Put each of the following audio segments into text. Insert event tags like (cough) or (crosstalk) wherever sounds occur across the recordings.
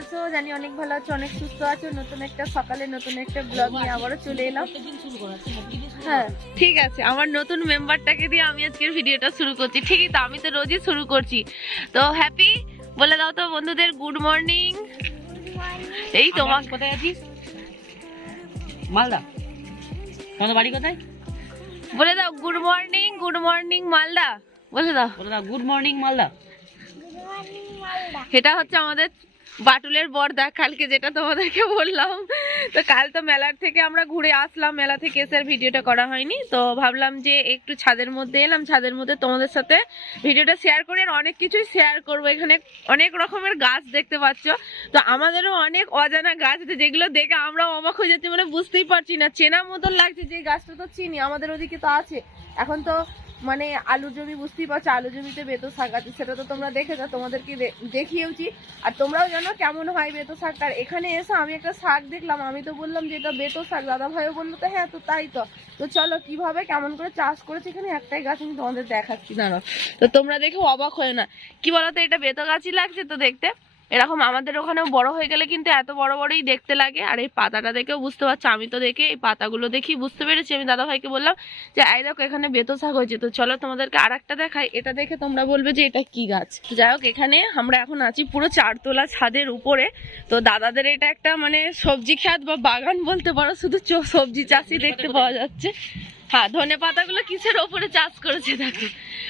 আছো? জানি অনেক ভালো আছো অনেক সুস্থ আছো। নতুন একটা সকালে নতুন একটা ব্লগ নিয়ে আবারও চলে এলাম। হ্যাঁ। ঠিক আছে আমার নতুন মেম্বারটাকে দিয়ে আমি আজকের ভিডিওটা শুরু করছি। ঠিকই তো আমি তো রোজই শুরু করছি। তো হ্যাপি বলে দাও তো বন্ধুদের গুড মর্নিং এই তোমার কোথায় আছিস? মালদা। তোমাদের বাড়ি কোথায়? বলে দাও good morning good morning Malda. বলে দাও। বলে দাও গুড মর্নিং মালদা। এটা হচ্ছে আমাদের বাটুলের বর্দা কালকে যেটা তোমাদেরকে বললাম। তো কাল তো মেলার থেকে আমরা ঘুরে আসলাম, মেলা থেকে এসে আর ভিডিওটা করা হয়নি। তো ভাবলাম যে একটু ছাদের মধ্যে এলাম, ছাদের মধ্যে তোমাদের সাথে ভিডিওটা শেয়ার করি আর অনেক কিছুই শেয়ার করব। এখানে অনেক রকমের গাছ দেখতে পাচ্ছ। তো আমাদেরও অনেক অজানা গাছ আছে, যেগুলো দেখে আমরা অবাক হয়ে যাচ্ছি মানে বুঝতেই পারছি না। চেনার মতন লাগছে যে গাছটা তো চিনি, আমাদের ওদিকে তো আছে। এখন তো মানে আলু জমি বুঝতেই পারছ, আলু জমিতে বেতো শাক আছে, সেটা তো তোমরা দেখেছ তোমাদেরকে দে- দেখিয়েওছি। আর তোমরাও জানো কেমন হয় বেতো শাকটা আর এখানে এসে, আমি একটা শাক দেখলাম, আমি তো বললাম যে এটা বেতো শাক দাদা ভাইও বলল তো হ্যাঁ তো তাই তো। তো চলো, কীভাবে কেমন করে চাষ করেছে এখানে, একটাই গাছ আমি তোমাদের দেখাচ্ছি, দাঁড়াও। তো তোমরা দেখে অবাক হয় না। কি বলতো, এটা বেতো গাছই লাগছে তো দেখতে? এরকম আমাদের ওখানেও বড় হয়ে গেলে কিন্তু এত বড় বড়ই দেখতে লাগে। আর এই পাতাটা দেখেও বুঝতে পারছ আমি তো দেখে এই পাতাগুলো দেখি বুঝতে পেরেছি। আমি দাদা ভাইকে বললাম যে এই দেখো এখানে বেতো শাক হয়েছে। তো চলো তোমাদেরকে আর একটা দেখাই। এটা দেখে তোমরা বলবে যে এটা কি গাছ? যাই হোক এখানে আমরা এখন আছি পুরো চারতলা ছাদের উপরে। তো দাদাদের এটা একটা মানে সবজি খ্যাত বা বাগান বলতে পারো শুধু সবজি চাষই দেখতে পাওয়া যাচ্ছে। হ্যাঁ ধনে পাতাগুলো কিসের ওপরে চাষ করেছে দেখো?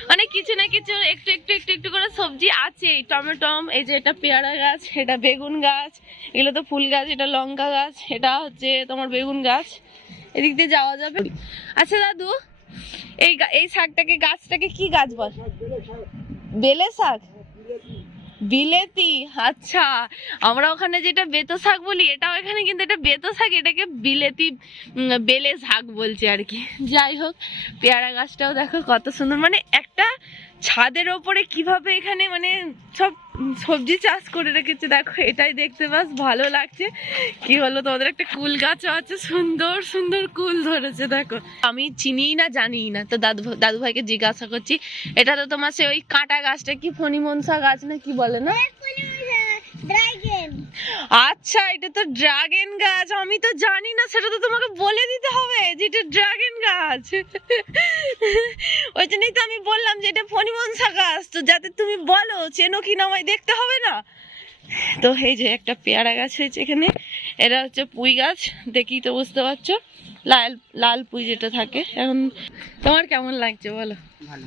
মানে কিছু না কিছু একটু একটু একটু একটু করে সবজি আছে টমেটম এই যে এটা পেয়ারা গাছ, এটা বেগুন গাছ, এগুলো তো ফুল গাছ, এটা লঙ্কা গাছ, এটা হচ্ছে তোমার বেগুন গাছ। এদিক দিয়ে যাওয়া যাবে। আচ্ছা দাদু, এই এই শাকটাকে, গাছটাকে কি গাছ বল? বেলে শাক? বিলেতি আচ্ছা। আমরা ওখানে যেটা বেতো শাক বলি, এটাও এখানে কিন্তু এটা বেতো শাক, এটাকে বিলেতি বেলে শাক বলছে আর কি। যাই হোক, পেয়ারা গাছটাও দেখো কত সুন্দর। মানে একটা ছাদের ওপরে কীভাবে এখানে মানে সব সবজি চাষ করে রেখেছে, দেখো এটাই দেখতে বাস ভালো লাগছে। কি হলো, তোমাদের একটা কুল গাছও আছে, সুন্দর সুন্দর কুল ধরেছে, দেখো। আমি চিনি না জানি না, তো দাদু দাদু ভাইকে জিজ্ঞাসা করছি, এটা তো তোমার সে ওই কাঁটা গাছটা কি ফণিমনসা গাছ না কি বলে না? আচ্ছা এটা তো ড্রাগন গাছ। আমি তো জানি না সেটা তো তোমাকে বলে দিতে হবে যে এটা ড্রাগন গাছ। ওই জন্যই তো আমি বললাম যে এটা ফণিমনসা গাছ। তো যাতে তুমি বলো চেনো কি না আমায় দেখতে হবে না? তো এই যে একটা পেয়ারা গাছ হয়েছে এখানে। এটা হচ্ছে পুঁই গাছ দেখি তো বুঝতে পারছ। লাল লাল পুঁই যেটা থাকে। এখন তোমার কেমন লাগছে বলো? ভালো।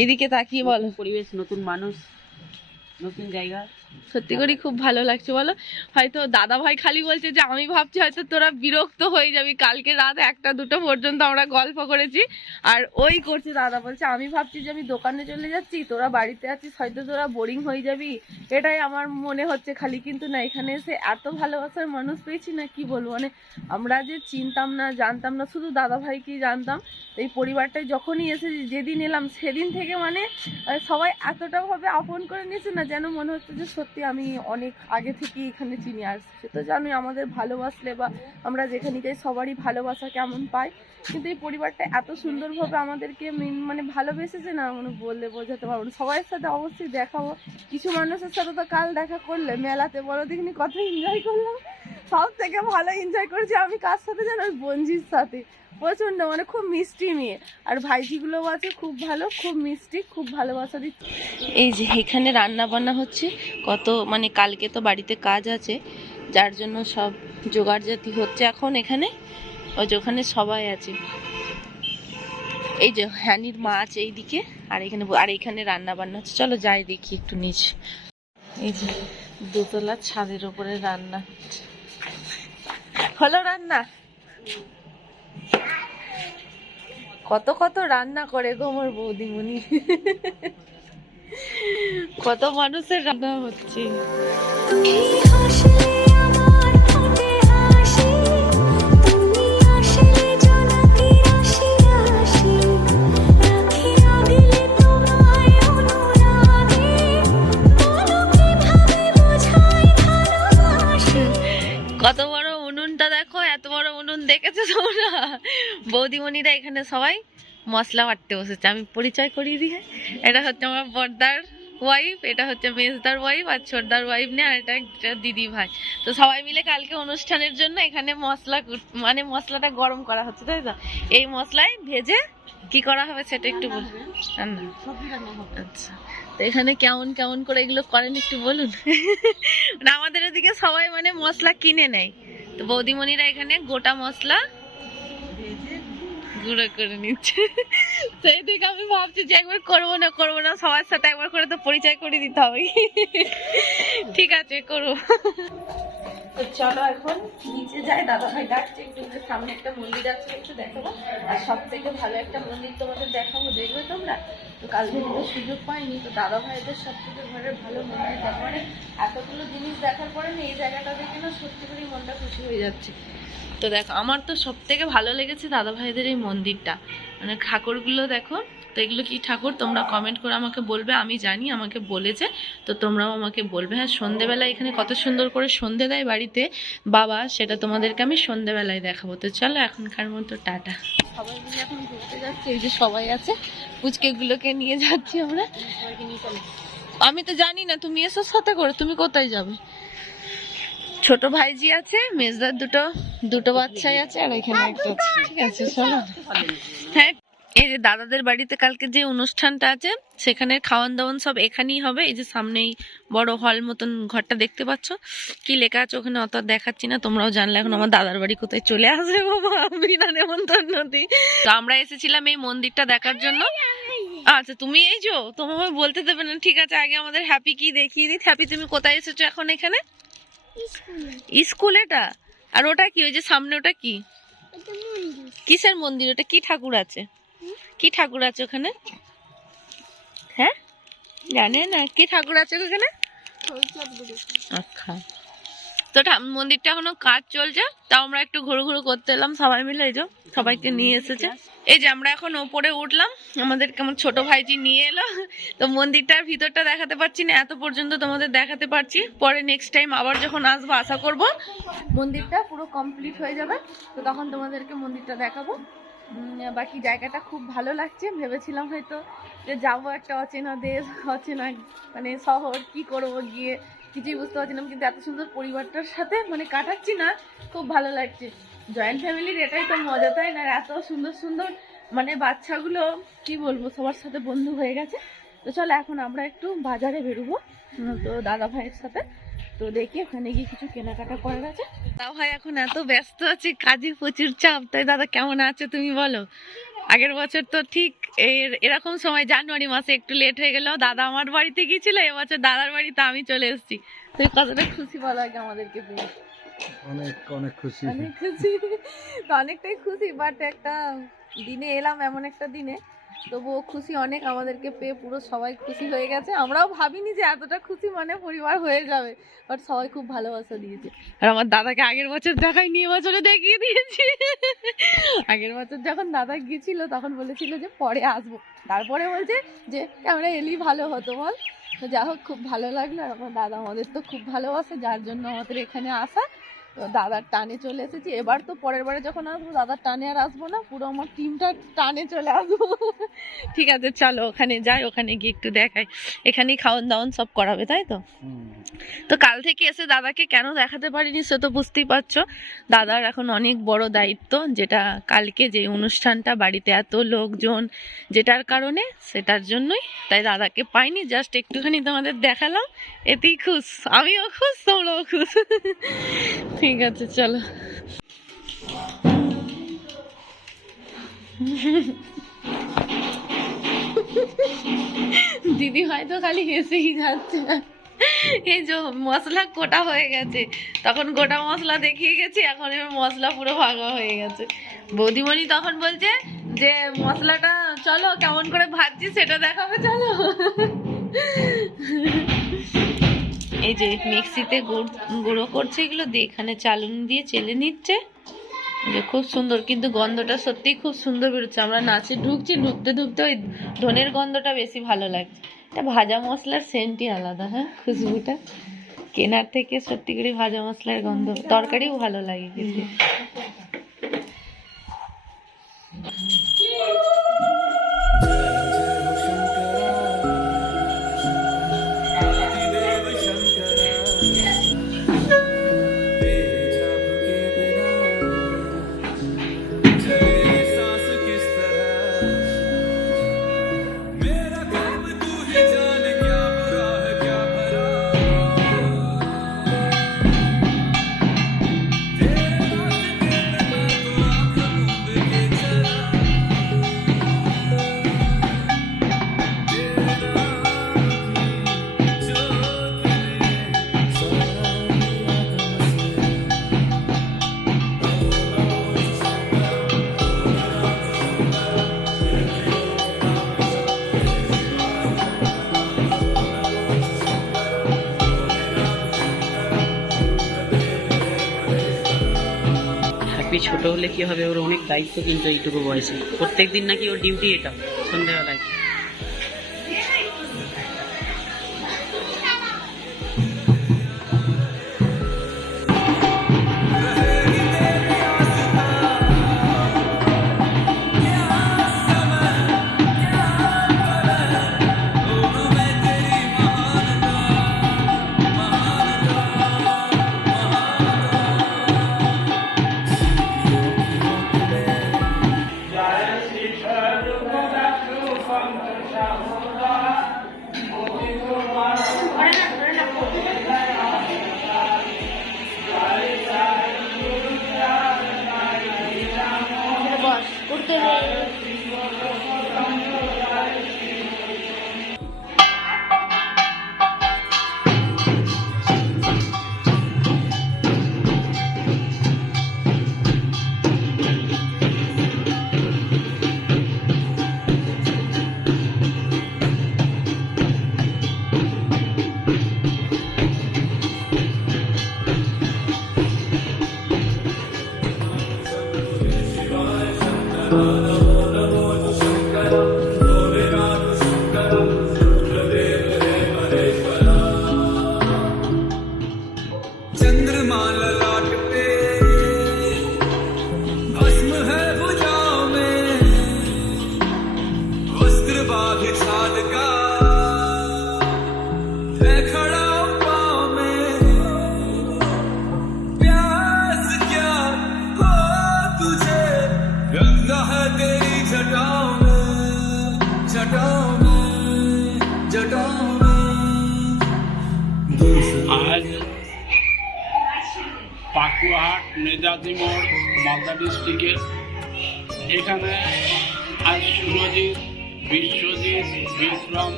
এইদিকে তাকিয়ে বলো। পরিবেশ নতুন মানুষ নতুন জায়গা। সত্যি করে খুব ভালো লাগছে, বলো? হয়তো দাদা ভাই খালি বলছে যে, আমি ভাবছি হয়তো তোরা বিরক্ত হয়ে যাবি। কালকে রাত একটা দুটো পর্যন্ত আমরা গল্প করেছি। আর ওই করছে দাদা, বলছে, আমি ভাবছি যে, আমি দোকানে চলে যাচ্ছি, তোরা বাড়িতে আছিস, হয়তো তোরা বোরিং হয়ে যাবি। এটাই আমার মনে হচ্ছে খালি, কিন্তু না, এখানে এসে এত ভালোবাসার মানুষ পেয়েছি না, কি বলব? মানে আমরা যে চিনতাম না, জানতাম না, শুধু দাদা ভাইকেই জানতাম। এই পরিবারটাই যখনই এসেছি, যেদিন এলাম, সেদিন থেকে মানে সবাই এতটা ভাবে আপন করে নিয়েছে না, যেন মনে হচ্ছে যে সত্যি আমি অনেক আগে থেকেই এখানে চিনি, আর সে তো জানোই আমাদের ভালোবাসলে বা আমরা যেখানে যাই সবারই ভালোবাসা কেমন পাই কিন্তু এই পরিবারটা এত সুন্দরভাবে আমাদেরকে মেন- ভালোবেসেছে না মানে বললে বোঝাতে পারব না। সবার সাথে অবশ্যই দেখাবো। কিছু মানুষের সাথে তো কাল দেখা করলে, মেলাতে বলো, দেখিনি কত এনজয় করলাম। সব থেকে ভালো এনজয় করেছি আমি কার সাথে জানো বঞ্জির সাথে। প্রচণ্ড মানে খুব মিষ্টি মেয়ে। আর ভাইজিগুলোও আছে, খুব ভালো, খুব মিষ্টি, খুব ভালোবাসা দিচ্ছে। এই যে এখানে রান্না বান্না হচ্ছে, কত মানে কালকে তো বাড়িতে কাজ আছে, যার জন্য সব জোগাড় জাতি হচ্ছে এখন এখানে, ওই যে ওখানে সবাই আছে। এই যে হ্যানির মা আছে এইদিকে, আর এখানে আর এখানে রান্না বান্না হচ্ছে। চলো যাই দেখি একটু নিচে। এই যে দোতলা ছাদের উপরে রান্না। হলো রান্না? কত কত রান্না করে গো আমার বৌদিমণি। কত মানুষের রান্না হচ্ছে। বৌদিমণিরা এখানে সবাই মশলা বাটতে বসেছে। আমি পরিচয় করিয়ে দিই এটা হচ্ছে আমার বর্দার ওয়াইফ এটা হচ্ছে মেজদার ওয়াইফ আর ছোটদার ওয়াইফ নিয়ে আর এটা একটা দিদি ভাই। তো সবাই মিলে কালকে অনুষ্ঠানের জন্য এখানে মশলা মানে মশলাটা গরম করা হচ্ছে, তাই তো? এই মশলায় ভেজে কি করা হবে সেটা একটু বল রান্না। সবজি রান্না হবে আচ্ছা। তো এখানে কেমন কেমন করে এগুলো করেন একটু বলুন? (laughs) আমাদের এদিকে সবাই মানে মশলা কিনে নেয়। তো বৌদিমণিরা এখানে গোটা মশলা ভেজে গুঁড়ো করে নিচ্ছে। সেই থেকে আমি ভাবছি যে একবার করব না করব না, সবার সাথে একবার করে তো পরিচয় করে দিতে হবে। ঠিক আছে, করব। তো চলো এখন নিচে যাই দাদা ভাই ডাকছে, একটু সামনে একটা মন্দির একটু দেখাবো। আর সব থেকে ভালো একটা মন্দির দেখাবো, দেখবে তোমরা? তো কাল থেকে তো সুযোগ পাইনি, তো দাদা ভাইদের সব থেকে ভালো মন্দির মানে এতগুলো জিনিস দেখার পরে না এই জায়গাটা দেখে না সত্যি করেই মনটা খুশি হয়ে যাচ্ছে। তো দেখো আমার তো সব থেকে ভালো লেগেছে দাদা ভাইদের এই মন্দিরটা। মানে ঠাকুরগুলো দেখো তো এগুলো কি ঠাকুর? তোমরা কমেন্ট করে আমাকে বলবে আমি জানি আমাকে বলেছে তো তোমরাও আমাকে বলবে। হ্যাঁ সন্ধেবেলা এখানে কত সুন্দর করে সন্ধে দেয় বাড়িতে। বাবা সেটা তোমাদেরকে আমি সন্ধেবেলায় দেখাবো। তো চলো এখনকার মতো টাটা। সবাই মিলে এখন ঘুরতে যাচ্ছি এই যে সবাই আছে। পুচকেগুলোকে নিয়ে যাচ্ছি আমরা। আমি তো জানি না তুমি এসো সাথে করে তুমি কোথায় যাবে? ছোট ভাইজি আছে, মেজদার দুটো দুটো বাচ্চাই আছে, আর এখানে একটা ঠিক আছে, চলো। হ্যাঁ এই যে দাদাদের বাড়িতে কালকে যে অনুষ্ঠানটা আছে, সেখানে খাওয়ান দাওয়ান সব এখানেই হবে, এই যে সামনেই বড় হল মতন ঘরটা দেখতে পাচ্ছ। কি লেখা আছে ওখানে, অত দেখাচ্ছি না, তোমরাও জানলে এখন আমার দাদার বাড়ি কোথায় চলে আসবে বাবা, বিনা নেমন্তন্নতি তো আমরা এসেছিলাম এই মন্দিরটা দেখার জন্য। আচ্ছা তুমি এই যো, তোমাকে বলতে দেবে না, ঠিক আছে, আগে আমাদের হ্যাপি কি দেখিয়ে দিই। হ্যাপি তুমি কোথায় এসেছ এখন এখানে? স্কুল। এটা? আর ওটা কি? ওই যে সামনে ওটা কি? কিসের মন্দির? ওটা কি ঠাকুর আছে? কি ঠাকুর আছে ওখানে? হ্যাঁ? জানে না। কি ঠাকুর আছে ওখানে? আচ্ছা। তো মন্দিরটা এখনও কাজ চলছে। তাও আমরা একটু ঘুরো ঘুরো করতে এলাম সবাই মিলে এই যে সবাইকে নিয়ে এসেছে। এই যে আমরা এখন ওপরে উঠলাম। আমাদের কেমন ছোট ভাইজি নিয়ে এলো। তো মন্দিরটার ভিতরটা দেখাতে পারছি না, এত পর্যন্ত তোমাদের দেখাতে পারছি। পরে নেক্সট টাইম আবার যখন আসব, আশা করব মন্দিরটা পুরো কমপ্লিট হয়ে যাবে। তো তখন তোমাদেরকে মন্দিরটা দেখাবো। বাকি জায়গাটা খুব ভালো লাগছে। ভেবেছিলাম হয়তো যে যাব একটা অচেনা দেশ, অচেনা মানে শহর, কি করব গিয়ে কিছুই বুঝতে পারছিলাম কিন্তু এত সুন্দর পরিবারটার সাথে মানে কাটাচ্ছি না, খুব ভালো লাগছে। জয়েন্ট ফ্যামিলির এটাই তো মজা, তাই না? এত সুন্দর সুন্দর মানে বাচ্চাগুলো, কি বলব, সবার সাথে বন্ধু হয়ে গেছে। তো চলো, এখন আমরা একটু বাজারে বেরোবো। তো দাদা ভাইয়ের সাথে। তো দেখি ওখানে গিয়ে কিছু কেনাকাটা করার আছে। দাদা ভাই এখন এত ব্যস্ত আছে, কাজে প্রচুর চাপ, তাই দাদা কেমন আছে তুমি বলো? আগের বছর তো ঠিক এর, এরকম সময়, জানুয়ারি মাসে একটু লেট হয়ে গেল দাদা আমার বাড়িতে গিয়েছিল, এবছর দাদার বাড়িতে আমি চলে এসেছি। তুমি কতটা খুশি বলো আগে আমাদেরকে পেয়ে অনেক অনেক খুশি। অনেক খুশি অনেকটাই খুশি বাট একটা দিনে এলাম এমন একটা দিনে। তবুও খুশি অনেক, আমাদেরকে পেয়ে পুরো সবাই খুশি হয়ে গেছে। আমরাও ভাবিনি যে এতটা খুশি মানে পরিবার হয়ে যাবে বাট সবাই খুব ভালোবাসা দিয়েছে। আর আমার দাদাকে আগের বছর দেখাই নিয়ে বছরে দেখিয়ে দিয়েছি। আগের বছর যখন দাদা গিয়েছিল, তখন বলেছিল যে পরে আসব। তারপরে বলছে যে, আমরা এলি ভালো হতো, বল। যা হোক, খুব ভালো লাগল। আর আমার দাদা আমাদের তো খুব ভালোবাসে, যার জন্য আমাদের এখানে আসা। তো দাদার টানে চলে এসেছি। এবার তো পরের বারে যখন আসব দাদার টানে আর আসব না পুরো আমার টিমটা টানে চলে আসব। ঠিক আছে চলো ওখানে যাই ওখানে গিয়ে একটু দেখাই। এখানেই খাওয়ান দাওয়ান সব করাবে তাই তো? তো কাল থেকে এসে দাদাকে কেন দেখাতে পারিনি সে তো বুঝতেই পারছ। দাদার এখন অনেক বড় দায়িত্ব যেটা কালকে যে অনুষ্ঠানটা বাড়িতে এত লোকজন যেটার কারণে সেটার জন্যই তাই দাদাকে পাইনি। জাস্ট একটুখানি তোমাদের দেখালাম এতেই খুশ আমিও খুশ তোমরাও খুশ। ঠিক আছে, চলো। দিদি হয়তো খালি হেসেই যাচ্ছে। এই যে মশলা গোটা হয়ে গেছে। তখন গোটা মশলা দেখিয়ে গেছি, এখন এবার মশলা পুরো ভাঙা হয়ে গেছে। বৌদিমণি তখন বলছে যে, মশলাটা চলো কেমন করে ভাজছি সেটা দেখাবে, চলো। এই যে মিক্সিতে গুড়, গুঁড়ো করছে এগুলো, দিয়ে এখানে চালুন দিয়ে চেলে নিচ্ছে। যে খুব সুন্দর, কিন্তু গন্ধটা সত্যিই খুব সুন্দর বেরোচ্ছে। আমরা নাচে ঢুকছি, ঢুকতে ঢুকতে ওই ধনের গন্ধটা বেশি ভালো লাগছে এটা ভাজা মশলার সেন্টই আলাদা হ্যাঁ? খুশবুটা। কেনার থেকে সত্যি করে ভাজা মশলার গন্ধ। তরকারিও ভালো লাগে কিন্তু Thank you. ছোট হলে কি হবে? ওর অনেক দায়িত্ব কিন্তু এইটুকু বয়সে। প্রত্যেক দিন নাকি ওর ডিউটি এটা, সন্ধ্যেবেলায়।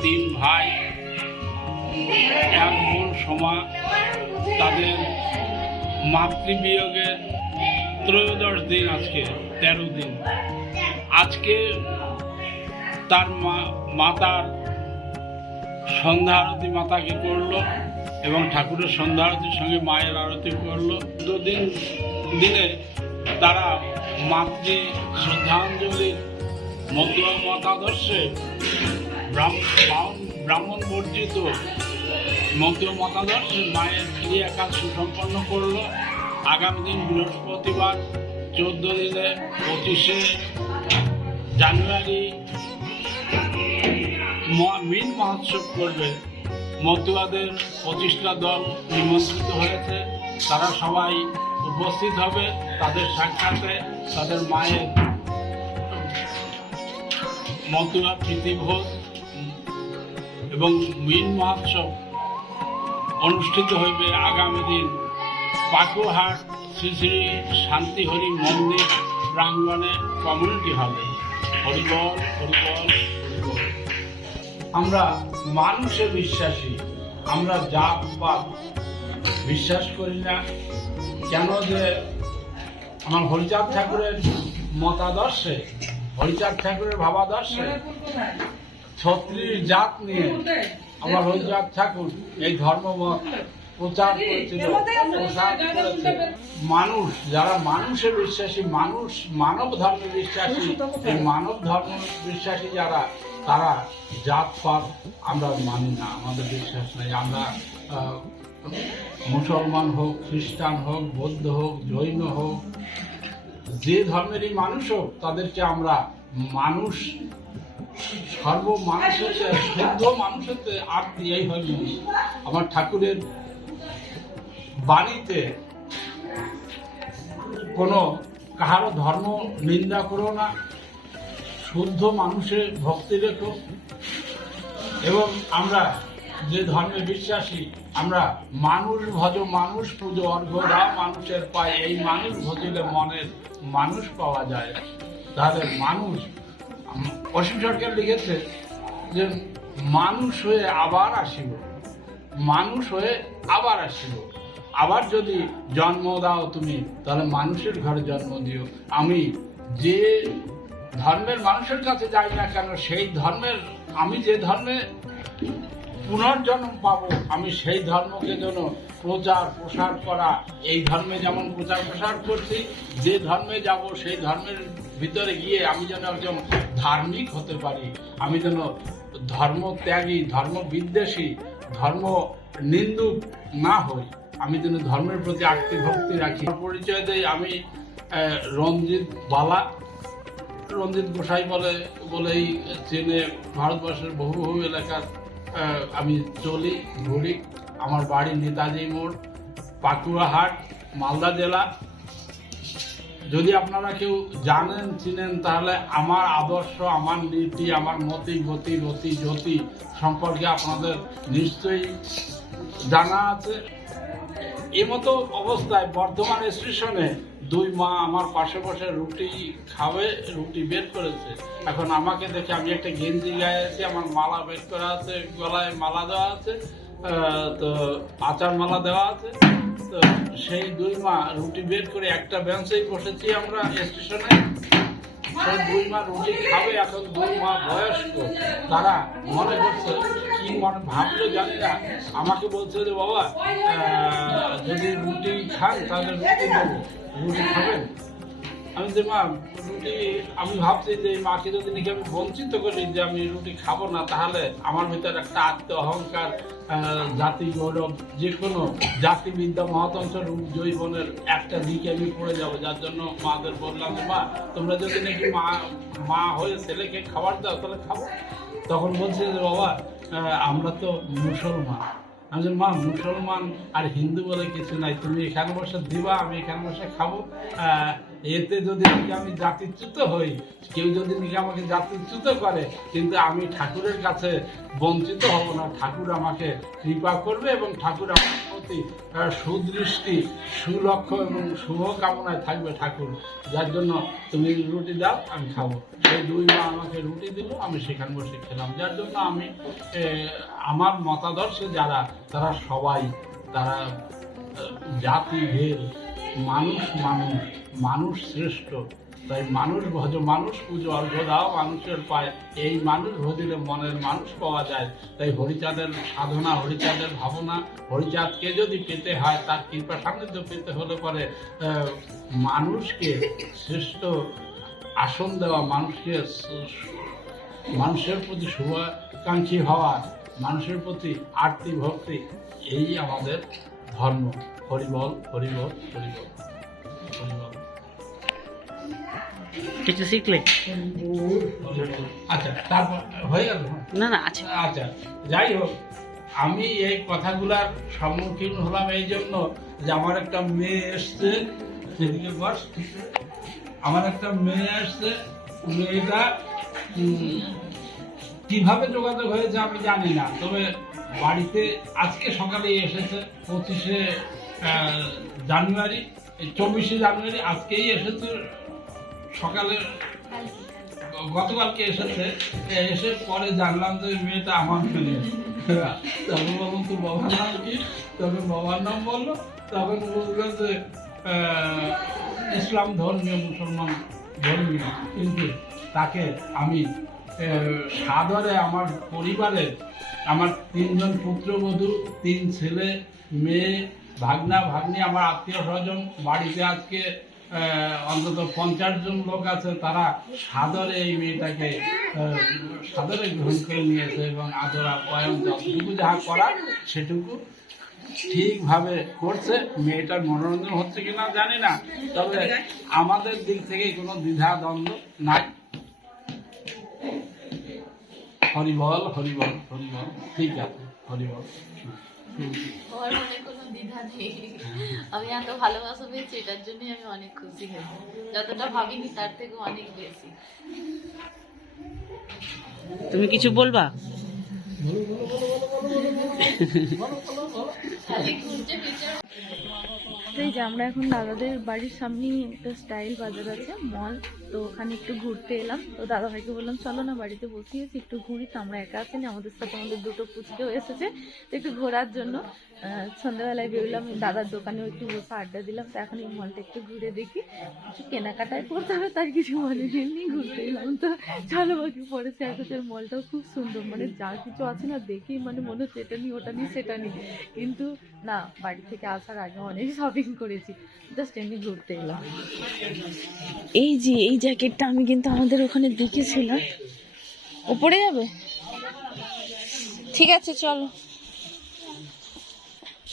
তিন ভাই, এক মূল সমা, তাদের মাতৃবিয়োগের ত্রয়োদশ দিন আজকে, তেরো দিন। আজকে তার মা, মাতার সন্ধ্যা আরতি মাতাকে করল এবং ঠাকুরের সন্ধ্যা আরতির সঙ্গে মায়ের আরতি করল। দুদিন দিনে তারা মাতৃ শ্রদ্ধাঞ্জলি মতুয়া মতাদর্শে ব্রাহ্মণ বর্জিত মতুয়া মতাদর্শে মায়ের ক্রিয়া কাজ সুসম্পন্ন করল। আগামী দিন বৃহস্পতিবার, চোদ্দ দিনে পঁচিশে জানুয়ারি মিন মহোৎসব করবে। মতুয়াদের পঁচিশটা দল নিমন্ত্রিত হয়েছে। তারা সবাই উপস্থিত হবে। তাদের সাক্ষাতে তাদের মায়ের মতুয়া প্রীতিভোজ এবং মিন মহোৎসব অনুষ্ঠিত হইবে আগামী দিন। পাকুহাট শ্রী শ্রী শান্তিহরি মন্দির প্রাঙ্গণে কমিউনিটি হলে হরিবল হরিবল। আমরা মানুষে বিশ্বাসী, আমরা জাত, পাত বিশ্বাস করি না। কেন যে আমার হরিচাঁদ ঠাকুরের মতাদর্শে, হরিচাঁদ ঠাকুরের ভাবাদর্শে ছত্রিশ জাত নিয়ে আমার হরিচাঁদ ঠাকুর এই ধর্ম প্রচার করেছিল মানুষ যারা মানুষে বিশ্বাসী মানুষ মানব ধর্মে বিশ্বাসী এই মানব ধর্ম বিশ্বাসী যারা তারা জাত পাত আমরা মানি না আমাদের বিশ্বাস নেই। আমরা মুসলমান হোক খ্রিস্টান হোক বৌদ্ধ হোক জৈন হোক যে ধর্মেরই মানুষ হোক তাদেরকে আমরা মানুষ সর্ব মানুষের শুদ্ধ মানুষের আর দিয়েই হয় মানুষ। আমার ঠাকুরের বাণীতে কোনো কাহারও ধর্ম নিন্দা করো না, শুদ্ধ মানুষের ভক্তি রেখো। এবং আমরা যে ধর্মে বিশ্বাসী, আমরা মানুষ ভজ, মানুষ পুজো অর্ঘ দাও মানুষের পায়। এই মানুষ ভজিলে মনের মানুষ পাওয়া যায়। তাহলে মানুষ অসীম সরকার লিখেছে যে মানুষ হয়ে আবার আসিব। মানুষ হয়ে আবার আসিব। আবার যদি জন্ম দাও তুমি, তাহলে মানুষের ঘরে জন্ম দিও। আমি যে ধর্মের মানুষের কাছে যাই না কেন, সেই ধর্মের, আমি যে ধর্মে পুনর্জন্ম পাবো, আমি সেই ধর্মকে যেন প্রচার প্রসার করা, এই ধর্মে যেমন প্রচার প্রসার করছি, যে ধর্মে যাব সেই ধর্মের ভিতরে গিয়ে আমি যেন একজন ধার্মিক হতে পারি, আমি যেন ধর্ম ত্যাগী ধর্ম বিদ্বেষী ধর্ম নিন্দুক না হই, আমি যেন ধর্মের প্রতি আক্তি ভক্তি রাখি। পরিচয় দেই আমি রঞ্জিত বালা। রঞ্জিত গোসাই বলে, বলেই চেনে ভারতবর্ষের বহু বহু এলাকার আমি চলি, ঘুরি। আমার বাড়ি নেতাজি মোড় পাকুড়াহাট মালদা জেলা। যদি আপনারা কেউ জানেন, চিনেন, তাহলে আমার আদর্শ, আমার নীতি, আমার মতি, গতি, রতি, জ্যোতি সম্পর্কে আপনাদের নিশ্চয়ই জানা আছে। এমতো অবস্থায় বর্ধমান স্টেশনে দুই মা আমার পাশে বসে রুটি খাবে, রুটি বের করেছে। এখন আমাকে দেখে আমি একটা গেঞ্জি গায়ে আছি, আমার মালা বের করা আছে, গলায় মালা দেওয়া আছে। তো আচার মালা দেওয়া আছে। তো সেই দুই মা রুটি বের করে একটা বেঞ্চেই বসেছি আমরা স্টেশনে। সেই দুই মা রুটি খাবে, এখন দুই মা বয়স্ক। তারা মনে করছে, কি মনে ভাবলো জানি না। আমাকে বলছে যে, বাবা যদি রুটি খান, তাহলে রুটি দেবো। রুটি খাবেন? আমি যে মা রুটি আমি ভাবছি যে মাকে যদি নাকি আমি বঞ্চিত করি যে আমি রুটি খাব না তাহলে আমার ভিতরে একটা আত্ম অহংকার জাতি গৌরব যে কোনো জাতিবিদ্যা মহাতন্ত্র রূপ জৈবনের একটা দিকে আমি পড়ে যাব। যার জন্য মাদের বললাম যে, মা তোমরা যদি নাকি মা মা হয়ে ছেলেকে খাবার দাও তাহলে খাব। তখন বলছে যে বাবা আমরা তো মুসলমান। আমি মা মুসলমান আর হিন্দু বলে কিছু নাই। তুমি এখানে বসে দিবা আমি এখানে বসে খাব। এতে যদি আমি জাতিচ্যুত হই, কেউ যদি নাকি আমাকে জাতিচ্যুত করে, কিন্তু আমি ঠাকুরের কাছে বঞ্চিত হব না, ঠাকুর আমাকে কৃপা করবে এবং ঠাকুর আমার প্রতি সুদৃষ্টি, সুলক্ষ্য এবং শুভ কামনায় থাকবে ঠাকুর। যার জন্য তুমি রুটি দাও, আমি খাব। সেই দুই মা আমাকে রুটি দিল, আমি সেখানে বসে খেলাম। যার জন্য আমি আমার মতাদর্শে যারা, তারা সবাই, তারা জাতি ভেদ মানুষ মানুষ। মানুষ শ্রেষ্ঠ। তাই মানুষ ভজ, মানুষ পুজো অর্ঘ দাও মানুষের পায়। এই মানুষ ভজিলে মনের মানুষ পাওয়া যায়। তাই হরিচাঁদের সাধনা, হরিচাঁদের ভাবনা, হরিচাঁদকে যদি পেতে হয়, তার কৃপা সান্নিধ্য পেতে হলে পরে মানুষকে শ্রেষ্ঠ আসন দেওয়া, মানুষকে মানুষের প্রতি শুভাকাঙ্ক্ষী হওয়া, মানুষের প্রতি আরতি ভক্তি, এই আমাদের ধর্ম। হরিবল হরিবল হরিবল। হরিবল কিছু শিখলে? আচ্ছা তারপর হয়ে গেল হ্যাঁ। না না আছে। আচ্ছা যাই হোক আমি এই কথাগুলার সম্মুখীন হলাম এই জন্য যে আমার একটা মেয়ে এসছে সেদিকে বস আমার একটা মেয়ে এসছে মেয়েটা কীভাবে যোগাযোগ হয়েছে আমি জানি না তবে বাড়িতে আজকে সকালে এসেছে পঁচিশে জানুয়ারি চব্বিশে জানুয়ারি আজকেই এসেছে সকালে গতকালকে এসেছে। এসে পরে জানলাম যে মেয়েটা আমার মেয়ে তখন বললাম তো বাবার নাম কি? তখন বাবার নাম বলল। তখন বলল যে ইসলাম ধর্মীয় মুসলমান ধর্মীয়। কিন্তু তাকে আমি সাদরে আমার পরিবারের আমার তিনজন পুত্রবধূ, তিন ছেলে, মেয়ে, ভাগনা, ভাগ্নি, আমার আত্মীয় স্বজন, বাড়িতে আজকে অন্তত পঞ্চাশ জন লোক আছে, তারা সাদরে এই মেয়েটাকে সাদরে গ্রহণ করে নিয়েছে এবং আদর আপ্যায়ন যতটুকু যাহা করা সেটুকু ঠিকভাবে করছে। মেয়েটার মনোরঞ্জন হচ্ছে কিনা জানি না, তবে আমাদের দিক থেকে কোনো দ্বিধা দ্বন্দ্ব নাই। হরিবল হরিবল হরিবল ঠিক আছে হরিবল আমার মনে কোনো দ্বিধা নেই। আমি এত ভালোবাসা পেয়েছি এটার জন্যই আমি অনেক খুশি হয়েছি। যতটা ভাবিনি তার থেকে অনেক বেশি। তুমি কিছু বলবা? খালি ঘুরছে ফিরছে তো এই যে আমরা এখন দাদাদের বাড়ির সামনেই একটা স্টাইল বাজার আছে মল তো ওখানে একটু ঘুরতে এলাম। তো দাদা ভাইকে বললাম, চলো না বাড়িতে বসিয়েছি একটু ঘুরি, তো আমরা একা আছি না, আমাদের সাথে আমাদের দুটো পুচকেও এসেছে, তো একটু ঘোরার জন্য। সন্ধ্যাবেলায় বেরোলাম, দাদার দোকানেও একটু বসে আড্ডা দিলাম, তো এখন এই মলটা একটু ঘুরে দেখি। কিছু কেনাকাটায় করতে হবে, তার কিছু মনে এমনি ঘুরতে এলাম। তো চলো বাকি পরে শেয়ার মলটাও খুব সুন্দর মানে যা কিছু আছে না, দেখেই মানে মনে হচ্ছে এটা নিই ওটা নিই সেটা নিই কিন্তু না, বাড়ি থেকে আসার আগে অনেক শপিং করেছি। জাস্ট এমনি ঘুরতে এলাম। এই যে, এই জ্যাকেটটা আমি কিন্তু আমাদের ওখানে দেখেছিলাম। উপরে যাবে? ঠিক আছে, চলো।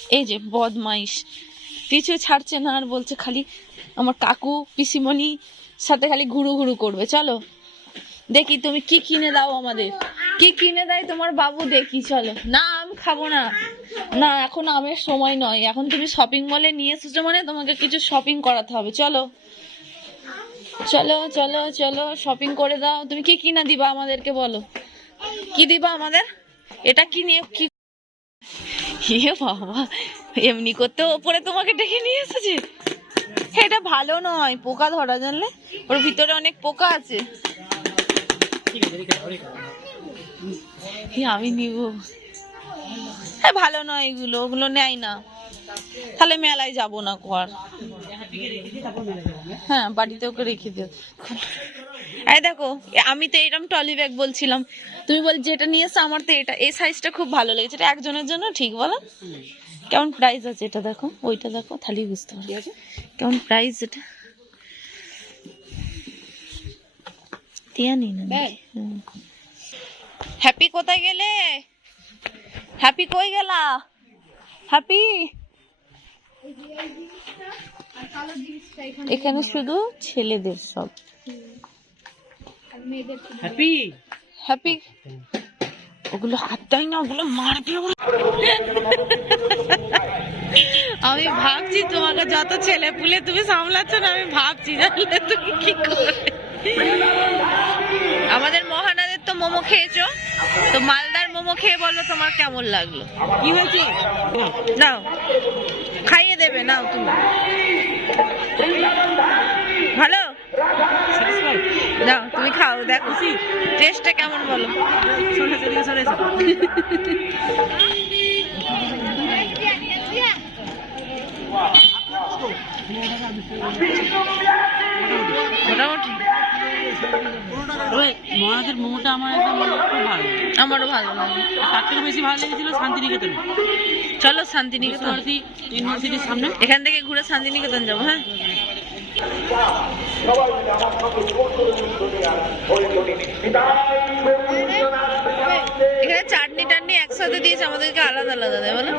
এই যে, বদমাইশ। পিছু ছাড়ছে না, আর বলছে খালি আমার কাকু, পিসিমণি সাথে খালি ঘুরু ঘুরু করবে। চলো। দেখি তুমি কি কিনে দাও আমাদের। কি কিনে দেয় তোমার বাবু? দেখি, চলো। না, আমি খাব না। না, এখন আমের সময় নয়। এখন তুমি শপিং মলে নিয়ে এসেছ মানে তোমাকে কিছু শপিং করাতে হবে। চলো। চলো চলো চলো শপিং করে দাও। তুমি কি কিনা দিবা আমাদেরকে বলো? কি দিবা আমাদের? এটা কি নিয়ে, কি? ইয়ে বাবা, এমনি করতে ওপরে তোমাকে ডেকে নিয়ে এসেছে? এটা ভালো নয়, পোকা ধরা জানলে? ওর ভিতরে অনেক পোকা আছে। ঠিক আছে আমি নিব। হ্যাঁ ভালো নয় এগুলো ওগুলো নেয় না। তাহলে মেলায় যাব না কর হ্যাঁ বাড়িতে ওকে রেখে দিও। এই দেখো আমি তো এরকম টলি ব্যাগ বলছিলাম। তুমি বল যেটা নিয়ে এসো আমার তো এটা এই সাইজটা খুব ভালো লেগেছে। এটা একজনের জন্য ঠিক বলো? কেমন প্রাইস আছে এটা দেখো? ওইটা দেখো তাহলেই বুঝতে পারবে। কেমন প্রাইস এটা? টিয়া নি না হ্যাপি কোথায় গেলে? হ্যাপি কই গেলা? হ্যাপি? এখানে শুধু ছেলেদের সব। হ্যাপি? হ্যাপি? ওগুলো হাত দেয় না ওগুলো মারবে। আমি ভাবছি তোমাকে যত ছেলে পুলে তুমি সামলাচ্ছ না আমি ভাবছি জানলে তুমি কি করে আমাদের মহানাদের তো মোমো খেয়েছো? তো মালদার মোমো খেয়ে বলো তোমার কেমন লাগল? কি হয়েছে? নাও খাইয়ে দেবে নাও তুমি। ভালো? নাও তুমি খাও দেখো। টেস্টটা কেমন বলো। মোটামুটি। তবে মহারাজের মোমোটা আমার একদম খুব ভালো। আমারও ভালো লাগে। তার থেকে বেশি ভালো লেগেছিল শান্তিনিকেতনে। চলো শান্তিনিকেতন। ইউনিভার্সিটির সামনে। এখান থেকে ঘুরে শান্তিনিকেতন যাব হ্যাঁ? এখানে চাটনি টাটনি একসাথে দিয়েছে আমাদেরকে আলাদা আলাদা দেয় বলো।